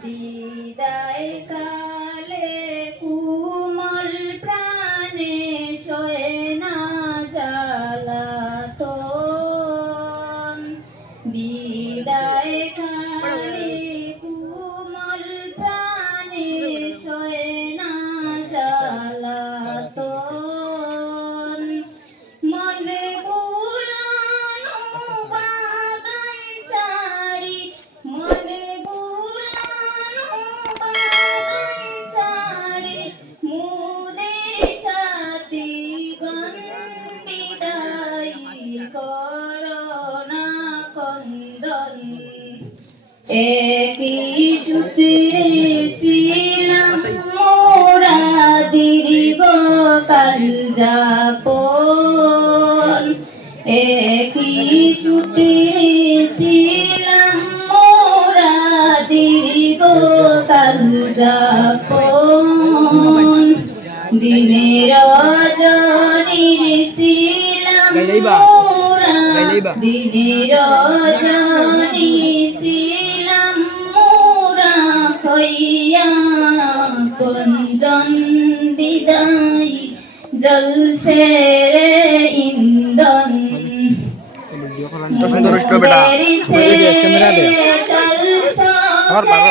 বিদায় কালে একই সূত্রে ছিলাম মোরা দীর্ঘ কাল যাপন একই সূত্রে ছিলাম মোরা দীর্ঘ কাল যাপন দিনের রজনীর ছিলাম? মোরা গাইলেইবা? দিনের কুঞ্জন বিদায় জলসে রে ইন্দন সুন্দর বেটা। ক্যামেরা দে। ধর, মারো।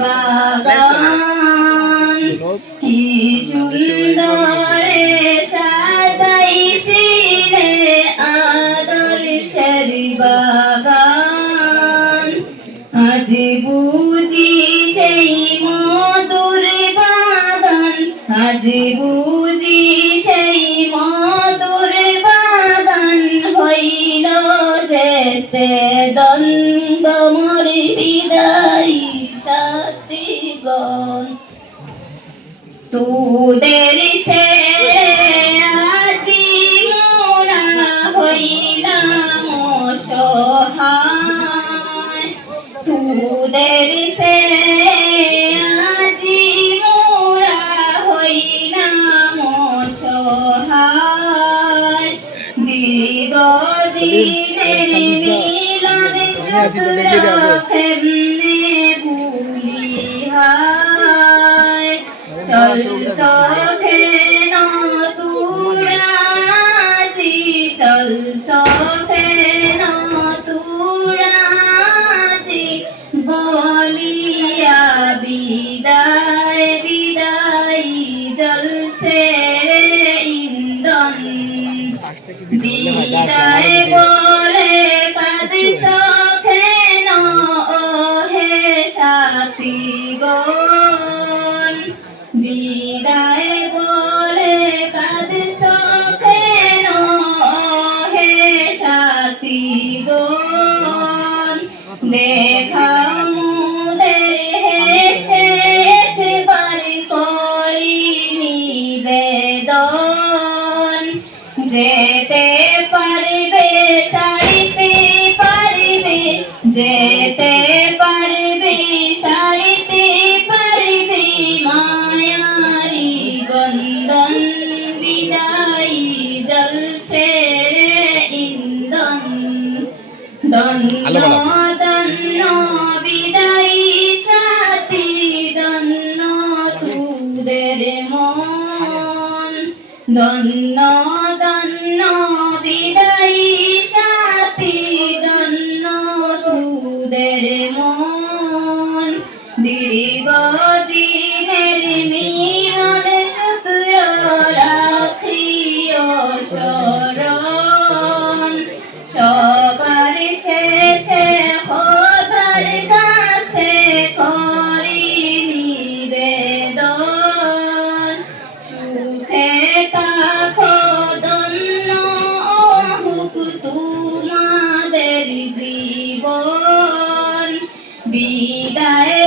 বাগান কি সুন্দরে সাদাই ফিরে আদর্শের বাগান আজ বুঝি সেই মধুর বাগান আজ সেই মধুর বাগান হইল যে সে চল সখে সাথী বিদায় বলে কাঁদে গণ দেখা আলো বাড়াবো। ধন্য বিদায়ী বিদায়